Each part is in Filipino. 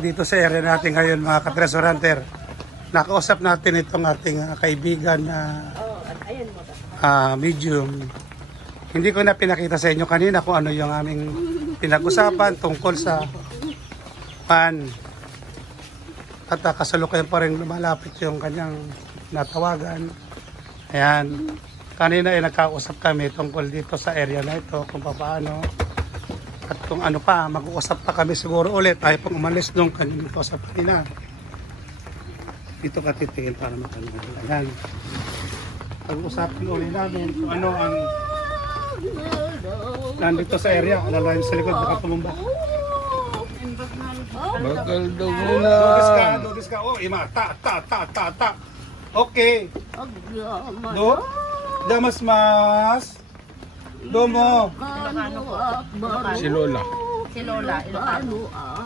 dito sa area natin ngayon mga katresor hunter. Nakausap natin itong ating ah, kaibigan na ah, medium. Hindi ko na pinakita sa inyo kanina kung ano yung aming pinag-usapan tungkol sa pan. At uh, kasalukuyan pa rin lumalapit yung kanyang natawagan. Ayan. Kanina ay nagkausap kami tungkol dito sa area na ito kung paano. Kung ano pa, mag-uusap pa kami siguro ulit. Tayo pang umalis nung kanyang nagkausap kanina. Dito ka titingin para makanood. Ayan. Pag-usapin ulit namin kung ano ang nandito sa area. Alalayan sa likod, baka tumumba. Bakal daw muna. Dugis ka, dugis ka. Oh, ima, ta, ta, ta, ta, ta. Okay. Do, damas mas. Domo. Si Lola. Si Lola, Ilocano.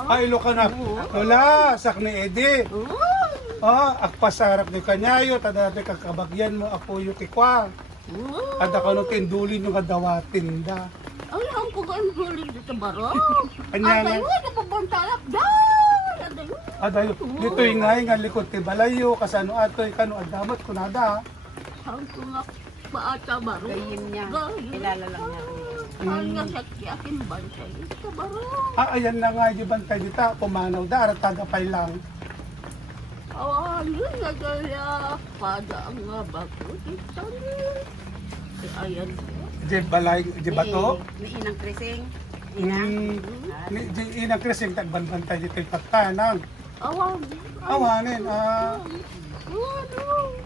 Ay, ilo ka na. Wala, sak ni Edi. Ah, akpasarap ni kanyayo, tadate kakabagyan mo, apo yung kikwa. Ada ka nung tindulin yung kadawatin da. Ay, ang kugaan huling dito baro. Kanya nga. Ay, wala pa bang talak. Dahil! Aday, Adayo, dito yung nga likod ti balayo, kasano atoy, kano adamat kunada. ang tunga paata baro. Gayim niya. Kilala lang niya. Ang kiyakin bantay. Ito baro. Ah, ayan na nga, di bantay dita, pumanaw da, arat tagapay lang. Awan, yun nga kaya. Pada ang nga bago. Ito ni. Ayan. Di balay, di bato. Ni, ni Inang Krising. Inang. Mm, ni, di inang krising tagbanbantay dito yung pagtanang. Awan. Awanin, ah, Ano?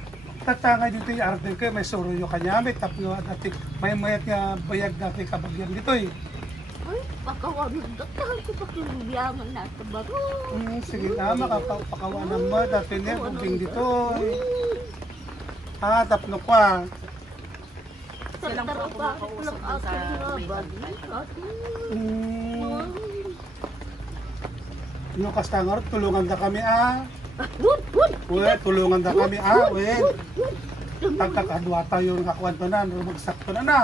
Tatangay dito yung arte ko, may suro yung kanya, may tapno at ati, may mayat nga bayag dati kabagyan dito eh. Ay, pakawanin. Dagdagan ko pa kiluyangan na ito baro. Mm, sige na, makapakawanan mo, dati niya, bubing dito eh. Ah, tapno ko ah. Silang po ako makausap dun sa may bantay. Mm, no kastangar, tulungan da kami ah. Wood, wood, Uwe, tulungan da kami ah, uwe. Tagkakadwa tayo ng kakwanto na, rumagsakto na na.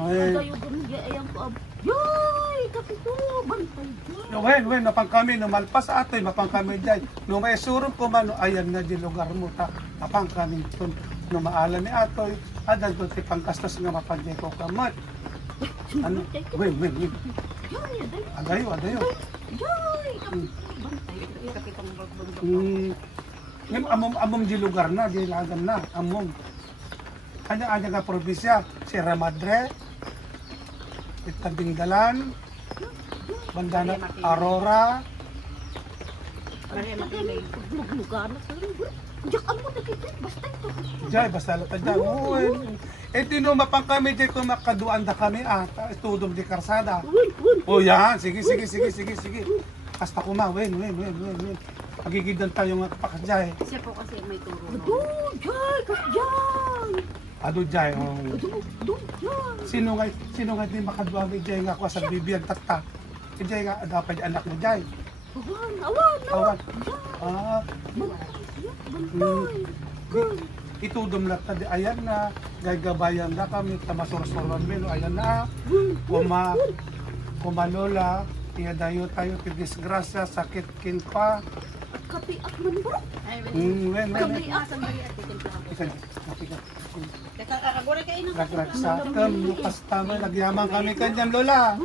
Uwe. Tayo di ayang ko. Yoy, kapito, bantay dyan. Wen, wen, napang kami, numalpas atoy, mapang kami dyan. No may surong ko man, ayan na di lugar mo, ta, mapang kami tun, no maala ni atoy, adan to ti pangkastas nga mapanjay ko kamat. Ano? Wen, wen, wen. Yoy, aday, Adayo, Mm, ngam amom amom di lugar na, di lagan na, amom. Kanya anya nga probinsya, Sierra Madre, Itagdinggalan, Bandana Aurora. Lugar na rin. Diyak mo nakikita, basta ito. Jay, basta lata dyan. Oo, eh. Eh, tinumapang kami, kung makaduan da kami, ah, tudong di karsada. O yan, sige, sige, sige, sige, sige. Kasta ko ma, wen, wen, wen, wen, wen. Magigidan tayo nga kapakas, Jay. Siya po kasi may turo. Ado, jay, jay. Ado, Jay, oh. Ado, ado, jay. Sino nga, sino nga di makaduan ni Jay nga ko sa bibiyag tatta. Si Jay nga, dapat anak ni Jay. Awan, awan, Awan. Ah, bantay, bantay. itudom na tadi ayan na gagabayan na kami tamasursuron milo ayan na. Kuma kumalola iya dayo tayo ti disgrasya sakit kin pa. At kapi at man bro. Ay, wen. Ikan, matika. Teka, kakagura kayo na. Ragrag sa kam lukas tama nagyamang kami kanyang lola.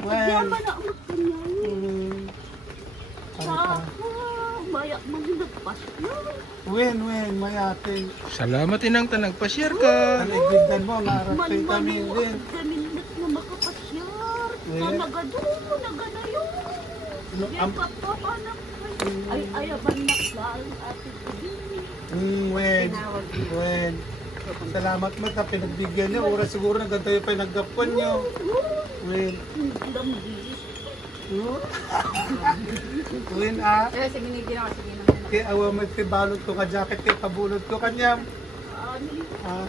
Wen yaman na ang kanya. mm, ano pa? Nagpas. wen wen mayating Salamat inang tanang pa-share ka. aligbidan mo nga Man ratay man kami wen kami na makapasyar. Eh. Na nagado, naganayo. no, Yan am, papapanak. Ay, ayaban na dahil ate ko. mm, wen Tinawag wen Salamat mo ta pinagbigyan niyo. Ura siguro na ganito yung pinaggapuan niyo. Win. Alam di. Win ah. Eh, sige, binigyan ako. Sige, naman. Kaya awa mo tibalot ko ka jacket kay pabulot ko kanyam. Ani. Ah.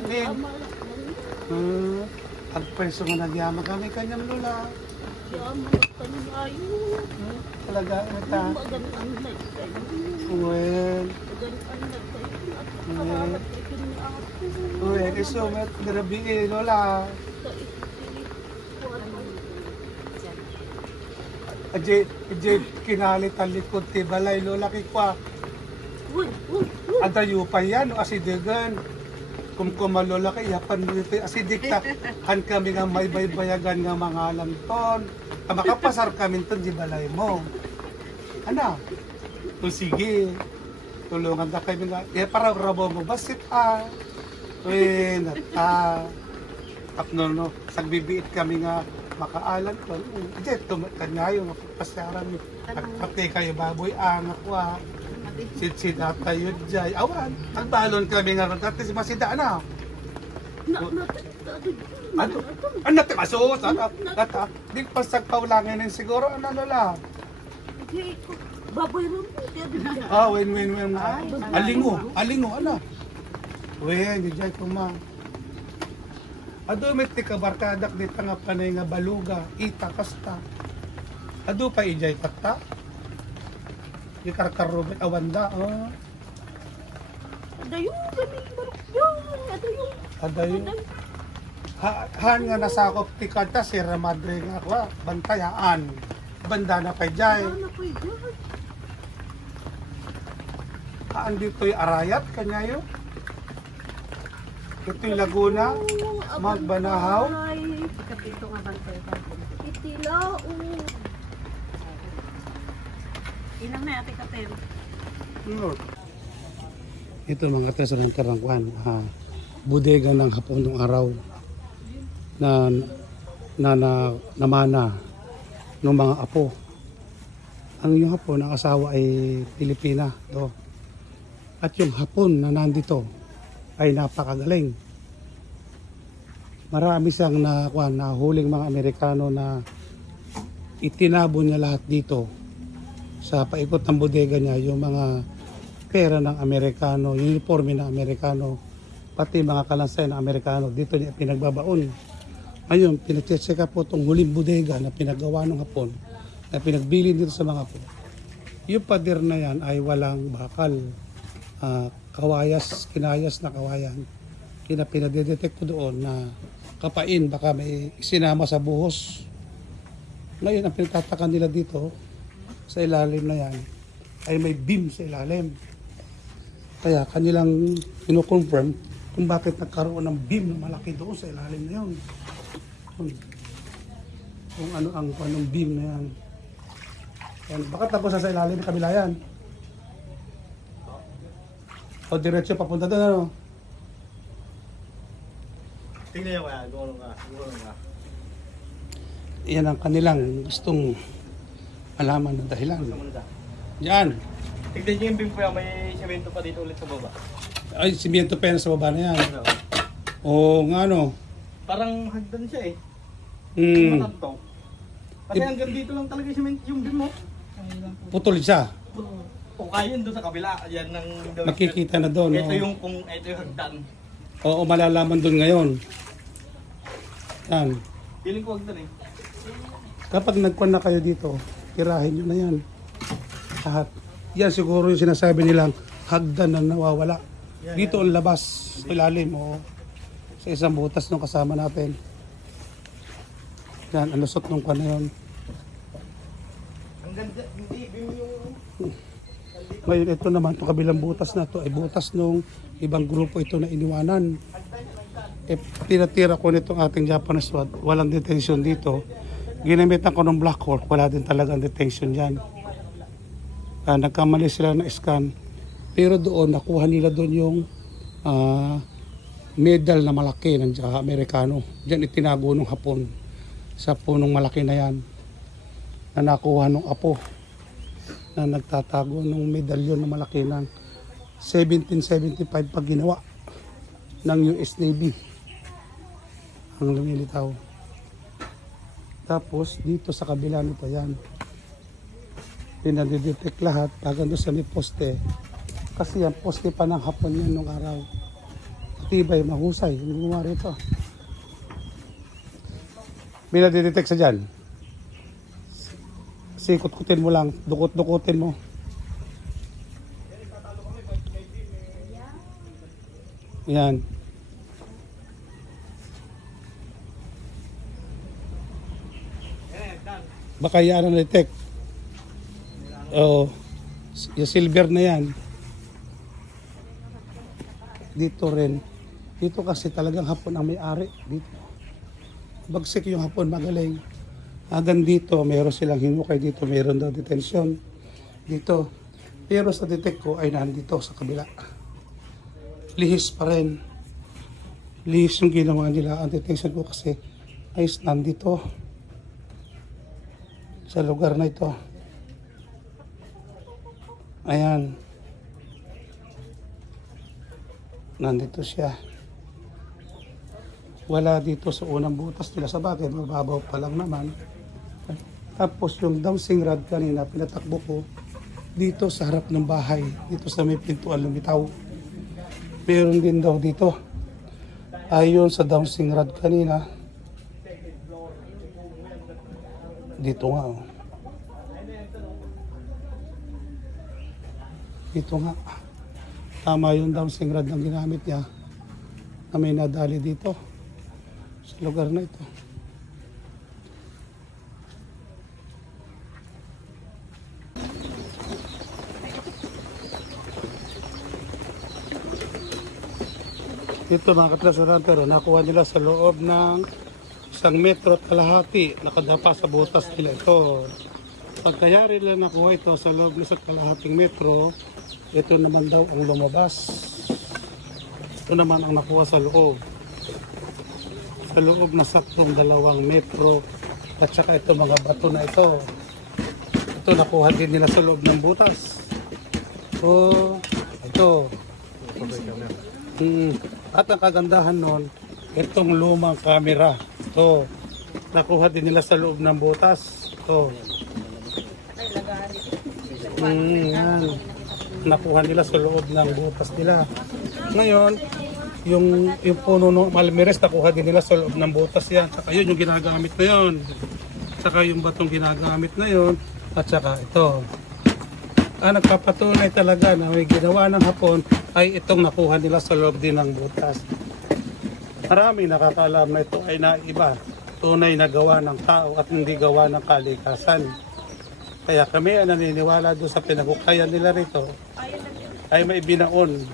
Hmm. Ang preso nga nagyama kami kanyam lula. Yaman kanayo. Hmm. Talaga ita. Magan ang nagkayo. Win. Magan ang nagkayo. At Mm. karamat kayo ni ako. Win. Iso met grabe eh lola. Kinalit ang likod ti balay, lola kikwa. Uy, uy, uy. Adayo pa yan, asidigan. Kung kumalola kay yapan mo ito, asidik ta. Han kami nga may baybayagan nga mga lanton. Ah, Makapasar kami ton di balay mo. Ano? O sige. Tulungan ta kami nga. Eh, parang rabo mo, basit ah. Uy, nata. Tapno no, sagbibiit kami nga makaalan ko. Ije, tumatkan nga yun, pasyaran mo. Pati kayo baboy, anak ko ah. Sit-sit ata yun jay. Awan, nagbalon kami nga ron. Dati si Masida na. Na, na, Ano? Ano masus? Ano? Tata, di pasag paulangin din siguro. Ano lola? Hindi ko. Baboy rin po. Ah, win win win. Alingo, alingo, ano? Wen, di jay kuma. Ado met ti kabarkadak di nga panay nga baluga, ita kasta. Ado pa ijay kata. Di karkarubit awanda, oh. Adayo, galing barok yun. Adayo. Adayo. Adayo. Ha, han nga nasakop ti kanta si Ramadre nga kwa, bantayaan. Banda na pa jay. Ano po yun? Haan dito'y arayat kanyayo. Ito'y Laguna, Magbanahaw. Kapito nga bang kayo Itilao. Ilang na ate kapel? Ito mga treasure karangkwan, ah, bodega ng hapon ng araw na na, na namana ng mga apo. Ang yung hapon, ang asawa ay Pilipina. Do. At yung hapon na nandito ay napakagaling. Marami siyang na, kwan, nahuling mga Amerikano na itinabo niya lahat dito sa paikot ng bodega niya yung mga pera ng Amerikano, uniforme ng Amerikano, pati mga kalansay ng Amerikano, dito niya pinagbabaon. Ayun, pinachetseka po itong huling bodega na pinagawa ng Hapon, na pinagbili dito sa mga Hapon. Yung pader na yan ay walang bakal. Ah, kawayas, kinayas na kawayan. Kina pinadedetect ko doon na kapain, baka may sinama sa buhos. Ngayon, ang pinagtataka nila dito, sa ilalim na yan, ay may beam sa ilalim. Kaya kanilang kino-confirm kung bakit nagkaroon ng beam na malaki doon sa ilalim na yun. Kung, kung ano ang anong beam na yan. Yan. Bakit tapos sa ilalim ng kabila yan? O diretso papunta doon ano? Tingnan niyo kaya, gulong nga, gulong nga. Yan ang kanilang gustong malaman ng dahilan. Yan. Tignan niyo yung ko yan, may semento pa dito ulit sa baba. Ay, simiento pa yan sa baba na yan. Ano? O nga ano. Parang hagdan siya eh. Hmm, Matanto. Kasi hanggang dito lang talaga yung yung beam mo. putol siya. O kaya yun doon sa kabila, yan ng Makikita na doon. Ito no? yung kung ito yung hagdan. Oo, malalaman doon ngayon. Yan. Feeling ko hagdan eh. Kapag nagkwan na kayo dito, tirahin nyo na yan. Lahat. Yan siguro yung sinasabi nilang hagdan na nawawala. Dito ang labas sa ilalim o sa isang butas nung kasama natin. Yan, ang lusot nung kwan na yun. Hanggang dyan, hindi, yung... Ngayon, ito naman, itong kabilang butas na to ay butas nung ibang grupo ito na iniwanan. Eh, tinatira ko nitong ating Japanese SWAT, walang detention dito. Ginamitan ko ng Black Hawk, wala din talagang detention dyan. Ah, nagkamali sila na scan. Pero doon, nakuha nila doon yung ah, medal na malaki ng Amerikano. Diyan itinago ng Hapon sa punong malaki na yan na nakuha ng apo na nagtatago ng medalyon na malaki ng 1775 pag ginawa ng US Navy. Ang lumilitaw. Tapos dito sa kabila nito yan. Pinadidetect lahat pag ando sa may poste. Kasi yan poste pa ng hapon yan nung araw. Tibay mahusay. Hindi gumawa rito? Pinadidetect sa dyan. Sikot-kutin mo lang, dukot-dukutin mo. Yan. Baka yan ang detect. Oh, yung silver na yan. Dito rin. Dito kasi talagang hapon ang may-ari. Dito. Bagsik yung hapon, magaling. Hanggang dito, meron silang hinukay dito, meron daw detention. Dito. Pero sa detect ko ay nandito sa kabila. Lihis pa rin. Lihis yung ginawa nila. Ang detention ko kasi ay nandito. Sa lugar na ito. Ayan. Nandito siya. Wala dito sa unang butas nila sa bagay. Mababaw pa lang naman. Tapos yung dowsing rod kanina, pinatakbo ko dito sa harap ng bahay. Dito sa may pintuan lumitaw. Meron din daw dito. Ayon sa dowsing rod kanina. Dito nga oh. Dito nga. Tama yung dowsing rod ang ginamit niya na may nadali dito sa lugar na ito. Ito mga katrasuran pero nakuha nila sa loob ng isang metro at kalahati nakadapa sa butas nila ito. Pagkayari nila nakuha ito sa loob ng sa kalahating metro, ito naman daw ang lumabas. Ito naman ang nakuha sa loob. Sa loob na saktong dalawang metro at saka ito mga bato na ito. Ito nakuha din nila sa loob ng butas. Oh, ito. Mm. At ang kagandahan nun, itong lumang camera. Ito. Nakuha din nila sa loob ng butas. Ito. Mm, yan. Nakuha nila sa loob ng butas nila. Ngayon, yung, yung puno ng Malmeres, nakuha din nila sa loob ng butas yan. Saka yun yung ginagamit na yun. Saka yung batong ginagamit na yun. At saka ito. Ang nagpapatunay talaga na may ginawa ng hapon ay itong nakuha nila sa loob din ng butas. Maraming nakakaalam na ito ay naiba. Tunay na gawa ng tao at hindi gawa ng kalikasan. Kaya kami ay naniniwala doon sa pinagukayan nila rito ay may binaon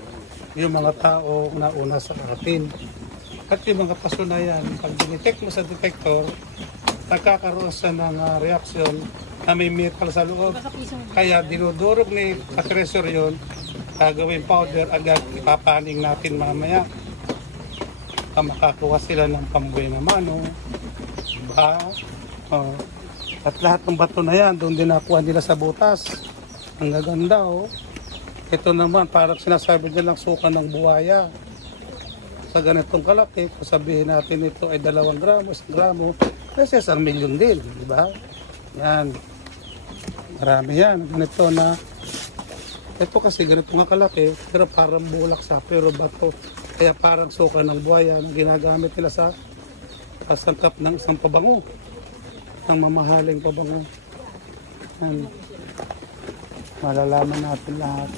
yung mga tao na una sa atin. At yung mga pasunayan, pag dinetect mo sa detector, nagkakaroon sa ng ah, reaksyon na may metal sa loob. Kaya dinudurog ni Katresor yun, gagawin powder, agad ipapaning natin mamaya. Ah, makakuha sila ng pambuhay na mano, ba, oh. At lahat ng bato na yan, doon din nakuha nila sa butas. Ang gaganda oh. Ito naman, parang sinasabi nilang suka ng buhaya. Sa ganitong kalaki, kung sabihin natin ito ay dalawang gramo, isang gramo, kasi isang milyon din, di ba? Yan. Marami yan. Ganito na, ito kasi ganito nga kalaki, pero parang bulak sa pero bato. Kaya parang suka ng buhaya, ginagamit nila sa kasangkap ng isang pabango ng mamahaling pabango. Yan. Malalaman natin lahat.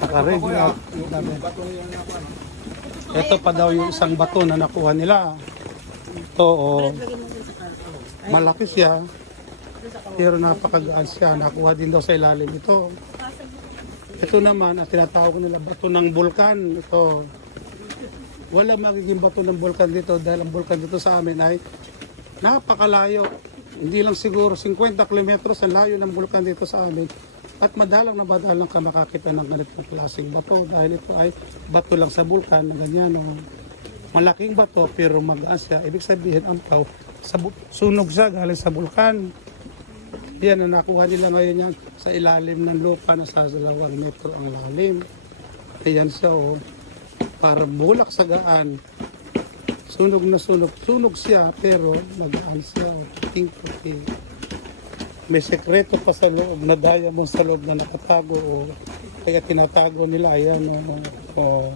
Nakarig na. Ito pa daw yung isang bato na nakuha nila. Ito, oh. Malaki siya. Pero napakagaan siya. Nakuha din daw sa ilalim ito. Ito naman, ang tinatawag nila bato ng bulkan. Ito. Wala magiging bato ng bulkan dito dahil ang bulkan dito sa amin ay napakalayo. Hindi lang siguro 50 kilometros ang layo ng bulkan dito sa amin. At madalang na madalang ka makakita ng ganitong klaseng bato dahil ito ay bato lang sa bulkan na ganyan. Oh. Malaking bato pero magaan siya. Ibig sabihin ang tao, sunog siya galing sa bulkan. Yan nakuha nila ngayon yan sa ilalim ng lupa na sa dalawang metro ang lalim. Ayan siya oh. Para bulak sa gaan. Sunog na sunog. Sunog siya pero magaan siya. Oh. Puting-puting. May sekreto pa sa loob na diamond sa loob na nakatago. Oh. Kaya tinatago nila. Ayan oh. oh.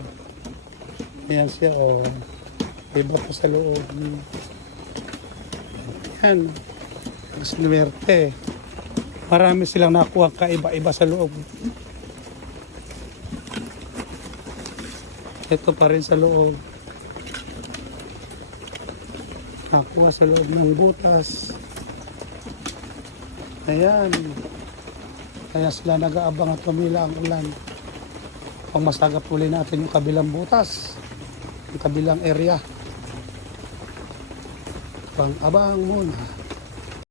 Ayan siya oh. Iba pa sa loob. Yan. Swerte. Marami silang nakuha kaiba-iba sa loob. Ito pa rin sa loob. Nakuha sa loob ng butas. Ayan. Kaya sila nag-aabang at tumila ang ulan. Pang masagap uli natin yung kabilang butas. Yung kabilang area. Pang abang muna.